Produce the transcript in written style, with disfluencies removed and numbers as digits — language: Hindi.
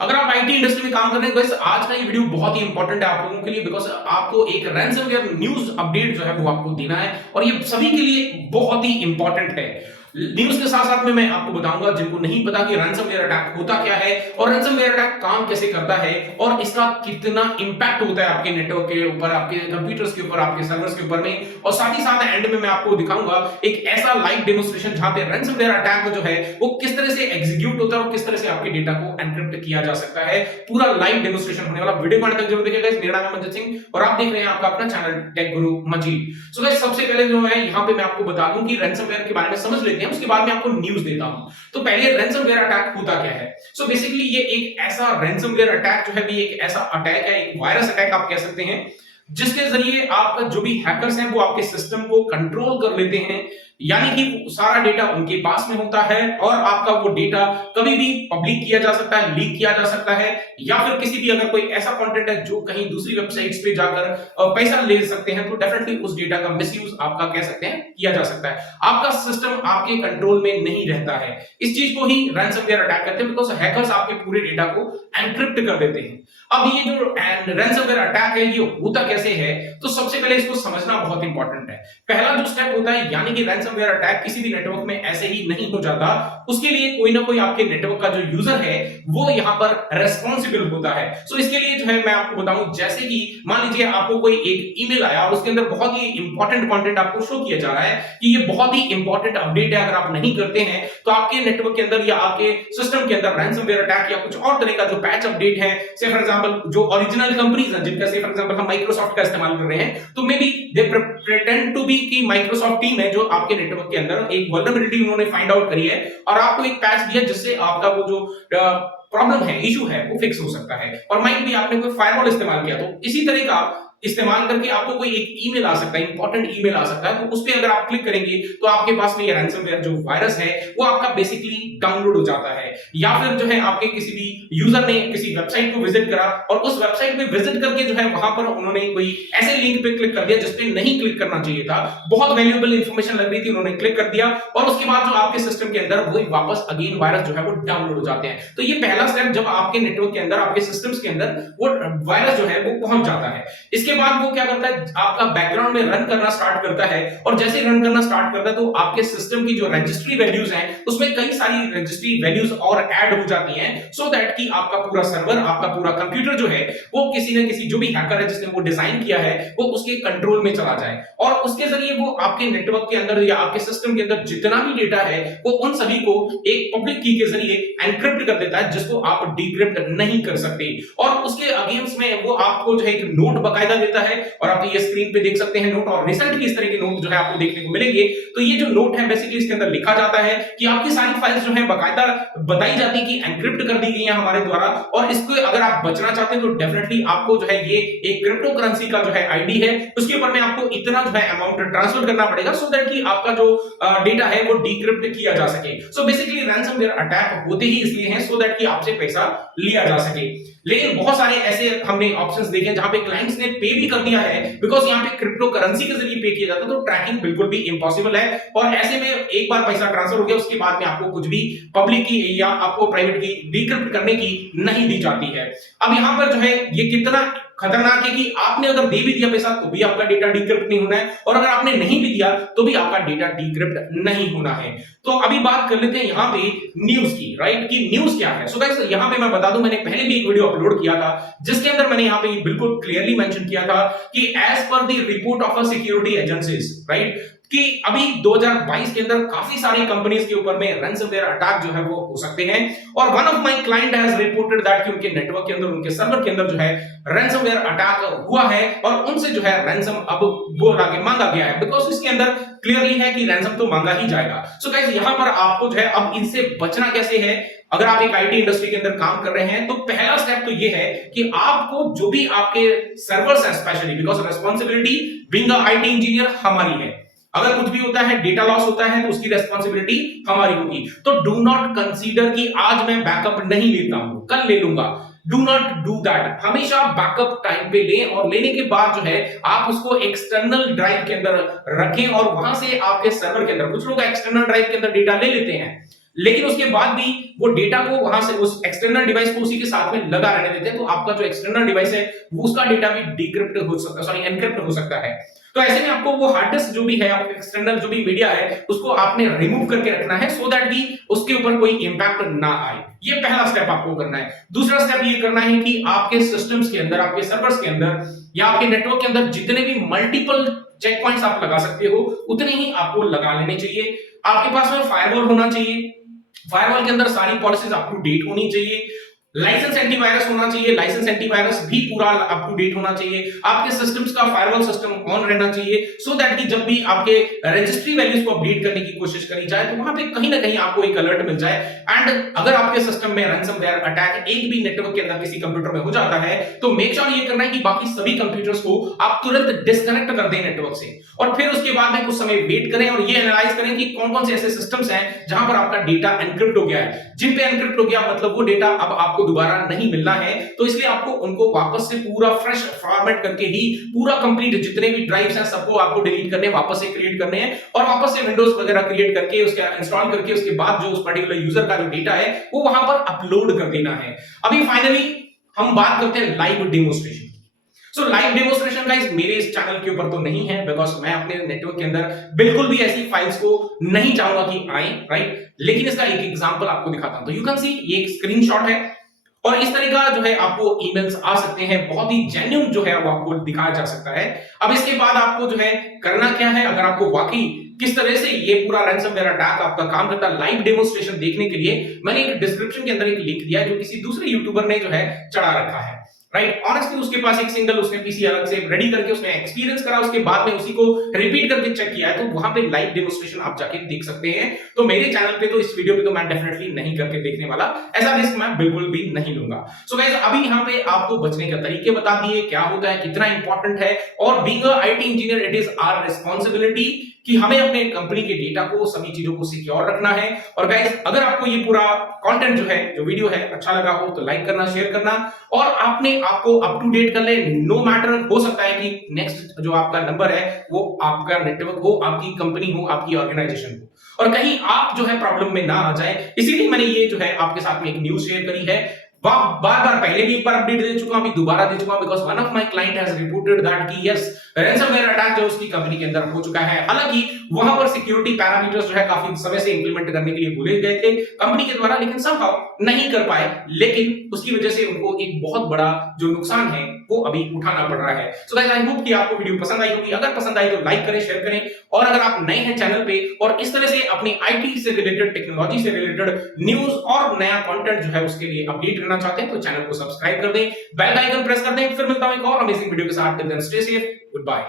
अगर आप आईटी इंडस्ट्री में काम कर रहे हैं गाइस, आज का ये वीडियो बहुत ही इंपॉर्टेंट है आप लोगों के लिए, बिकॉज आपको एक रैंसमवेयर न्यूज अपडेट जो है वो आपको देना है और ये सभी के लिए बहुत ही इंपॉर्टेंट है। न्यूज के साथ साथ में मैं आपको बताऊंगा जिनको नहीं पता कि रैंसमवेयर अटैक होता क्या है और रैंसमवेयर अटैक काम कैसे करता है और इसका कितना इंपैक्ट होता है आपके नेटवर्क के ऊपर, आपके कंप्यूटर्स के ऊपर, आपके सर्वर्स के ऊपर में। और साथ ही साथ एंड में मैं आपको दिखाऊंगा एक ऐसा लाइव डेमोन्स्ट्रेशन जहां पे रैंसमवेयर अटैक जो है वो किस तरह से एग्जीक्यूट होता है और किस तरह से आपके डेटा को एनक्रिप्ट किया जा सकता है। पूरा लाइव डेमोन्स्ट्रेशन होने वाला, वीडियो को अंत तक जरूर देखिएगा। मेरा नाम है मंजित सिंह और आप देख रहे हैं आपका अपना चैनल टेक गुरु मंजीत। सो गाइस, सबसे पहले जो है यहाँ पे मैं आपको बता दूं कि रैंसमवेयर के बारे में समझ लेते हैं, उसके बाद मैं आपको न्यूज देता हूं। तो पहले रैंसमवेयर अटैक होता क्या है। सो बेसिकली ये एक ऐसा रैंसमवेयर अटैक जो है भी एक ऐसा अटैक है, एक वायरस अटैक आप कह सकते हैं, जिसके जरिए आपका जो भी हैकर्स हैं वो आपके सिस्टम को कंट्रोल कर लेते हैं। यानी कि सारा डेटा उनके पास में होता है और आपका वो डेटा कभी भी पब्लिक किया जा सकता है, लीक किया जा सकता है, या फिर किसी भी अगर कोई ऐसा कंटेंट है जो कहीं दूसरी वेबसाइट्स पे जाकर पैसा ले सकते हैं तो डेफिनेटली उस डेटा का मिसयूज आपका कह सकते हैं किया जा सकता है। आपका सिस्टम आपके कंट्रोल में नहीं रहता है। इस चीज को ही रैंसमवेयर अटैक करते हैं, बिकॉज हैकर्स आपके पूरे डेटा को एनक्रिप्ट कर देते हैं। अब ये जो रैंसमवेयर अटैक है ये होता कैसे है, तो सबसे पहले इसको समझना बहुत इंपॉर्टेंट है। पहला जो स्टेप होता है, यानी कि रैंसमवेयर अटैक किसी भी नेटवर्क में ऐसे ही नहीं हो जाता, उसके लिए कोई ना कोई आपके नेटवर्क का जो यूजर है वो यहां पर रेस्पॉन्सिबल होता है। सो इसके लिए जो है मैं आपको बताऊं, जैसे कि मान लीजिए आपको कोई एक ईमेल आया और उसके अंदर बहुत ही इंपॉर्टेंट कंटेंट आपको शो किया जा रहा है कि ये बहुत ही इंपॉर्टेंट अपडेट है, अगर आप नहीं करते हैं तो आपके नेटवर्क के अंदर या आपके सिस्टम के अंदर रैंसमवेयर अटैक या कुछ और तरह का जो पैच अपडेट है, से फॉर एग्जांपल जो ओरिजिनल कंपनीज हैं जिनका से फॉर एग्जांपल हम माइक्रोसॉफ्ट का इस्तेमाल कर रहे हैं, तो maybe they pretend to be कि माइक्रोसॉफ्ट टीम है जो आपके नेटवर्क के अंदर एक वल्नरेबिलिटी उन्होंने फाइंड आउट करी है और आपको एक पैच दिया जिससे आपका वो जो प्रॉब्लम है, इशू है, वो फिक्स हो सकता है। और माइट भी आपने कोई फायरवॉल इस्तेमाल किया, तो इसी तरह का इस्तेमाल करके आपको कोई एक ईमेल आ सकता है, इंपॉर्टेंट ईमेल आ सकता है, तो उस पे अगर आप क्लिक करेंगे तो आपके पास में ये रैंसमवेयर जो वायरस है वो आपका बेसिकली डाउनलोड हो जाता है। या फिर जो है आपके किसी भी यूजर ने किसी वेबसाइट को विजिट करा और उस वेबसाइट पे विजिट करके जो है वहां पर उन्होंने कोई ऐसे लिंक पे क्लिक कर दिया जिस पे नहीं क्लिक करना चाहिए था, बहुत वैल्यूएबल इंफॉर्मेशन लग रही थी, उन्होंने क्लिक कर दिया और उसके बाद जो आपके सिस्टम के अंदर वही वापस अगेन वायरस जो है वो डाउनलोड हो जाते हैं। तो ये पहला स्टेप, जब आपके नेटवर्क के अंदर, आपके सिस्टम्स के अंदर वो वायरस जो है वो पहुंच जाता है। इसके बाद वो क्या करता है, आपका बैकग्राउंड में रन करना स्टार्ट करता है और जैसे रन करना स्टार्ट करता है तो आपके सिस्टम की जो रजिस्ट्री वैल्यूज हैं उसमें कई सारी रजिस्ट्री वैल्यूज और ऐड हो जाती हैं, सो दैट कि आपका पूरा सर्वर, आपका पूरा कंप्यूटर जो है वो किसी न किसी जो भी हैकर है जिसने वो डिजाइन किया है वो उसके कंट्रोल में चला जाए और उसके जरिए वो आपके नेटवर्क के अंदर या आपके सिस्टम के अंदर जितना भी डेटा है वो उन सभी को एक पब्लिक की के जरिए एनक्रिप्ट कर देता है, जिसको आप डिक्रिप्ट नहीं कर सकते। और उसके अगेंस्ट में वो आपको जो है एक नोट बकायदा देता है और आप ये स्क्रीन पे देख सकते हैं नोट, और रिसेंटली इस तरह के नोट जो है आपको देखने को मिलेंगे। तो ये जो नोट है बेसिकली इसके अंदर लिखा जाता है कि आपकी सारी फाइल्स जो है बकायदा बताई जाती है कि एनक्रिप्ट कर दी गई है हमारे द्वारा, और इसको अगर आप बचना चाहते हैं तो डेफिनेटली आपको जो है ये एक क्रिप्टो करेंसी का जो है आईडी है उसके ऊपर में आपको इतना जो है अमाउंट ट्रांसफर करना पड़ेगा, सो दैट कि आपका जो डेटा है वो डिक्रिप्ट किया जा सके। सो बेसिकली रैंसमवेयर अटैक होते ही इसलिए हैं सो दैट कि आपसे पैसा लिया जा सके। लेकिन बहुत सारे ऐसे हमने ऑप्शंस देखे हैं जहां पे क्लाइंट्स ने पे भी कर दिया है, बिकॉज यहां पे क्रिप्टो करेंसी के जरिए पे किया जाता है, तो ट्रैकिंग बिल्कुल भी इम्पॉसिबल है। और ऐसे में एक बार पैसा ट्रांसफर हो गया उसके बाद में आपको कुछ भी पब्लिक की या आपको प्राइवेट की डिक्रिप्ट करने की नहीं दी जाती है। अब यहां पर जो है ये कितना खतरनाक है कि आपने अगर दे भी दिया पैसा तो भी आपका डेटा डिक्रिप्ट नहीं होना है, और अगर आपने नहीं भी दिया तो भी आपका डेटा डिक्रिप्ट नहीं होना है। तो अभी बात कर लेते हैं यहां पे न्यूज की, राइट, कि न्यूज क्या है। सो गाइस, यहां पे मैं बता दूं, मैंने पहले भी एक वीडियो अपलोड किया था जिसके अंदर मैंने यहां पे बिल्कुल क्लियरली मेंशन किया था कि as per the report of a security agencies, right, कि अभी 2022 के अंदर काफी सारी कंपनीज के ऊपर में रैंसमवेयर अटैक जो है वो हो सकते हैं। और one of my client has reported that कि उनके नेटवर्क के अंदर, उनके सर्वर के अंदर जो है रैंसमवेयर अटैक हुआ है और उनसे जो है रैंसम अब बोला के मांगा गया है, बिकॉज़ इसके अंदर क्लियरली है कि रैंसम तो मांगा ही जाएगा। सो गाइस, यहां पर आपको जो है अब इनसे बचना कैसे है। अगर आप एक आईटी इंडस्ट्री के अंदर काम कर रहे हैं तो पहला स्टेप तो ये है कि आपको जो भी आपके सर्वर्स है, specially because responsibility being a IT engineer हमारी है, अगर कुछ भी होता है, डेटा लॉस होता है, तो उसकी रेस्पॉन्सिबिलिटी हमारी होगी। तो डू नॉट कंसीडर कि आज मैं बैकअप नहीं लेता हूं, कल ले लूंगा। Do not do that. हमेशा बैकअप टाइम पे लें और लेने के बाद जो है आप उसको एक्सटर्नल ड्राइव के अंदर रखें और वहां से आपके सर्वर के अंदर, कुछ लोग एक्सटर्नल ड्राइव के अंदर डेटा ले लेते हैं, लेकिन उसके बाद भी वो डेटा को वहां से उस एक्सटर्नल डिवाइस को उसी के साथ में लगा रहने देते हैं, तो आपका जो एक्सटर्नल डिवाइस है वो उसका डेटा भी डिक्रिप्ट हो सकता है, सॉरी एनक्रिप्ट हो सकता है। तो ऐसे में आपको वो हार्ड डिस्क जो भी है, आपका एक्सटर्नल जो भी मीडिया है, उसको आपने रिमूव करके रखना है सो दैट कि उसके ऊपर कोई इंपैक्ट ना आए। ये पहला स्टेप आपको करना है। दूसरा स्टेप ये करना है कि आपके सिस्टम्स के अंदर, आपके सर्वर्स के अंदर या आपके नेटवर्क के अंदर जितने भी मल्टीपल चेक पॉइंट्स आप लगा सकते हो उतने ही आपको लगा लेने चाहिए। आपके पास में फायरवॉल होना चाहिए, फायरवॉल के अंदर सारी पॉलिसीज अप टू डेट होनी चाहिए। लाइसेंस एंटीवायरस होना चाहिए, लाइसेंस एंटीवायरस भी पूरा अप टू डेट होना चाहिए। आपके सिस्टम्स का फायरवॉल सिस्टम ऑन रहना चाहिए सो दैट कि जब भी आपके रजिस्ट्री वैल्यूज को अपडेट करने की कोशिश करी जाए तो वहां पे कहीं ना कहीं आपको एक अलर्ट मिल जाए। एंड अगर आपके सिस्टम में रैंसमवेयर अटैक एक भी नेटवर्क के अंदर किसी कंप्यूटर में हो जाता है तो मेक श्योर ये करना है कि बाकी सभी कंप्यूटर्स को आप तुरंत डिस्कनेक्ट कर दें नेटवर्क से, और फिर उसके बाद में कुछ समय वेट करें और ये एनालाइज करें कि कौन कौन से ऐसे सिस्टम्स हैं जहां पर आपका डेटा एनक्रिप्ट हो गया है। जिन पे एनक्रिप्ट हो गया मतलब वो डेटा अब आपको दोबारा नहीं मिलना है, तो इसलिए आपको उनको वापस से पूरा फ्रेश फॉर्मेट करके ही पूरा कंप्लीट जितने भी ड्राइव्स हैं सबको आपको डिलीट करने, वापस से क्रिएट करने हैं और वापस से विंडोज वगैरह क्रिएट करके उसका इंस्टॉल करके उसके बाद जो उस पर्टिकुलर यूजर का जो डेटा है वो वहां पर अपलोड कर देना है। अभी फाइनली हम बात करते हैं लाइव डेमोस्ट्रेशन। सो लाइव डेमोस्ट्रेशन गाइस मेरे इस चैनल के ऊपर तो नहीं है, बिकॉज मैं अपने नेटवर्क के अंदर बिल्कुल भी ऐसी फाइल्स को नहीं चाहूंगा कि आए, राइट। लेकिन इसका एक एग्जांपल आपको दिखाता हूं। तो यू कैन सी ये एक स्क्रीनशॉट है और इस तरह का जो है आपको ईमेल्स आ सकते हैं, बहुत ही जेन्युइन जो है वो आपको दिखाया जा सकता है। अब इसके बाद आपको जो है करना क्या है, अगर आपको वाकई किस तरह से ये पूरा रैंसमवेयर अटैक आपका काम करता है, लाइव डेमोस्ट्रेशन देखने के लिए मैंने एक डिस्क्रिप्शन के अंदर एक लिंक दिया है जो किसी दूसरे यूट्यूबर ने जो है चढ़ा रखा है, राइट। ऑनेस्टली उसके पास एक सिंगल उसने पीसी अलग से रेडी करके उसने एक्सपीरियंस करा, उसके बाद में उसी को रिपीट करके चेक किया है, तो वहां पे लाइव डेमोस्ट्रेशन आप जाके देख सकते हैं। तो मेरे चैनल पे तो इस वीडियो पे तो मैं डेफिनेटली नहीं करके देखने वाला, ऐसा रिस्क मैं बिल्कुल भी नहीं लूंगा। सो गाइस अभी यहां पे आपको बचने के तरीके बता दिए, क्या होता है, कितना इंपॉर्टेंट है, और being a IT engineer it is our responsibility कि हमें अपने कंपनी के डेटा को, सभी चीजों को सिक्योर रखना है। और गाइस अगर आपको ये पूरा कंटेंट जो है, जो वीडियो है अच्छा लगा हो तो लाइक करना, शेयर करना, और आपने आपको अप टू डेट कर ले। नो मैटर, हो सकता है कि नेक्स्ट जो आपका नंबर है वो आपका नेटवर्क हो, आपकी कंपनी हो, आपकी ऑर्गेनाइजेशन हो, और कहीं आप जो है प्रॉब्लम में ना आ जाए, इसीलिए मैंने ये जो है आपके साथ में एक न्यूज शेयर करी है। बार बार पहले भी एक बार अपडेट दे चुका हूं, अभी दोबारा दे चुका हूं, because one of my client has reported that कि यस रैंसमवेयर अटैक जो उसकी कंपनी के अंदर हो चुका है। हालांकि वहां पर सिक्योरिटी पैरामीटर्स जो है काफी समय से इंप्लीमेंट करने के लिए बोले गए थे कंपनी के द्वारा, लेकिन समहाउ नहीं कर पाए, लेकिन उसकी वजह से उनको एक बहुत बड़ा जो नुकसान है वो अभी उठाना पड़ रहा है। सो गाइस आई होप कि आपको वीडियो पसंद आई होगी। अगर पसंद आई तो लाइक करें, शेयर करें, और अगर आप नए हैं चैनल पे और इस तरह से अपनी आईटी से रिलेटेड, टेक्नोलॉजी से रिलेटेड न्यूज और नया कंटेंट जो है उसके लिए अपडेट रहना चाहते हैं तो चैनल को सब्सक्राइब कर दें, बेल आइकन प्रेस कर दें। फिर मिलता हूं एक और अमेजिंग वीडियो के साथ। Till then stay safe, good bye.